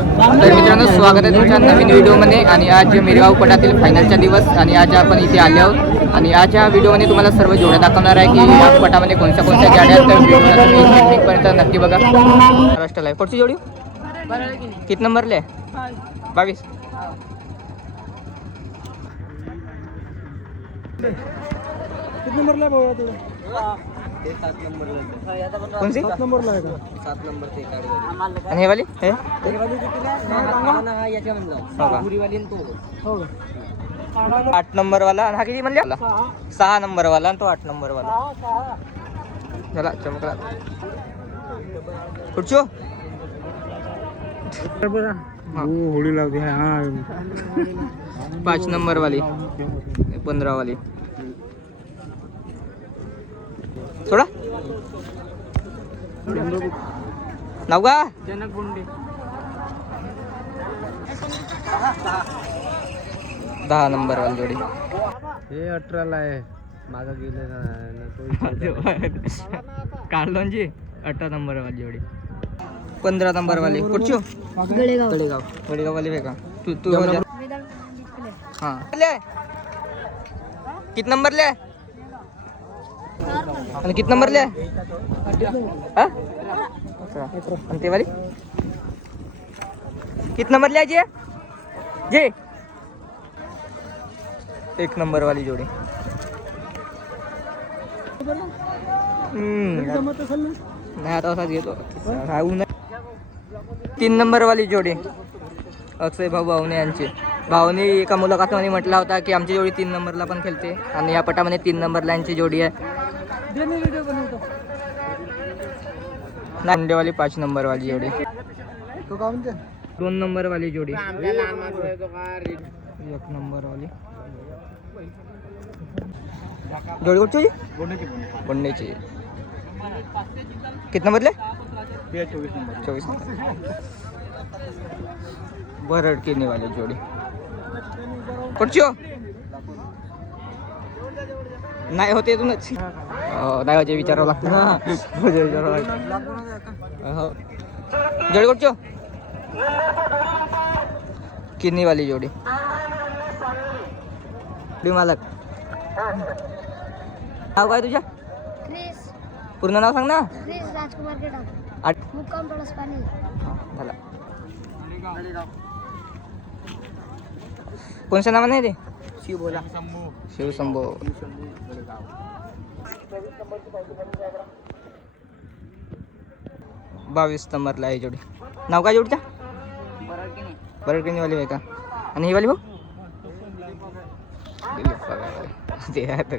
तर मित्रांनो, स्वागत आहे तुमच्या नवीन व्हिडिओमध्ये. आणि आज मिरगाव पटातील फायनलचा दिवस आणि आज आपण इथे आले आहोत. आणि आज या व्हिडिओमध्ये तुम्हाला सर्व जोड्या दाखवणार आहे की या पटामध्ये कोणत्या कोणत्या गाड्या आहेत. तर व्हिडिओला तुम्ही एंडिंगपर्यंत नक्की बघा. महाराष्ट्राला आहे पुढची जोडी किती नंबरले आहे? 22. किती नंबरला आहे भाऊ तुला? ते 7 नंबरला. कोणती 7 नंबरला आहे का? 7 नंबरचे गाडी. आणि हे वाली हे हो 8 नंबरवाला. आणि हा किती म्हणले? 6 नंबरवाला आणि तो 8 नंबरवाला. चला चमकला कुठचो होळी लावते. हा 5 नंबरवाली 15वाली. सोडा नाव का? जनक बोंडे 10 नंबरवाली जोडी. हे 18ला आहे. मागं गेले ना काढलोंची 18 नंबरवाली जोडी. 15 नंबरवाली कुठची? गडेगाववाली आहे का? तू हां किती नंबरले आहे? आणि किती नंबरले आहे? हा आणि ते वाली किती नंबरले आहे जे? जे 1 नंबरवाली जोडी. नाही आता असाच घेतो. 3 नंबरवाली जोडी अक्षय भाऊ भावने यांची. भावने एका मुलाखतीमध्ये म्हटला होता की आमची जोडी 3 नंबरला पण खेळते. आणि या पटामध्ये 3 नंबरला यांची जोडी आहे. नांदेवाली 5 नंबरवाली जोडी. 2 नंबरवाली जोडी. 1 नंबरवाली जोडी कुठची? बोंडेची. किती नंबरले? 24 नंबर. बरडकिनी वाली जोडी कुठची हो? नाही होते इथूनच. नाही होते विचारावं लागतं ना. जोडी कुठची हो? किनीवाली जोडी. मालक नाव काय तुझ्या? पूर्ण नाव सांग ना. राजकुमार केडाम. 8 मुक्काम पळस पाणी. झाला. कोणचं नाव नाही ते? शिवशंभो. बावीस नंबरला आहे जोडी. नाव काय जोडीच्या? बरडकिनी वाली आहे का? आणि ही वाली हो? ते आहे तर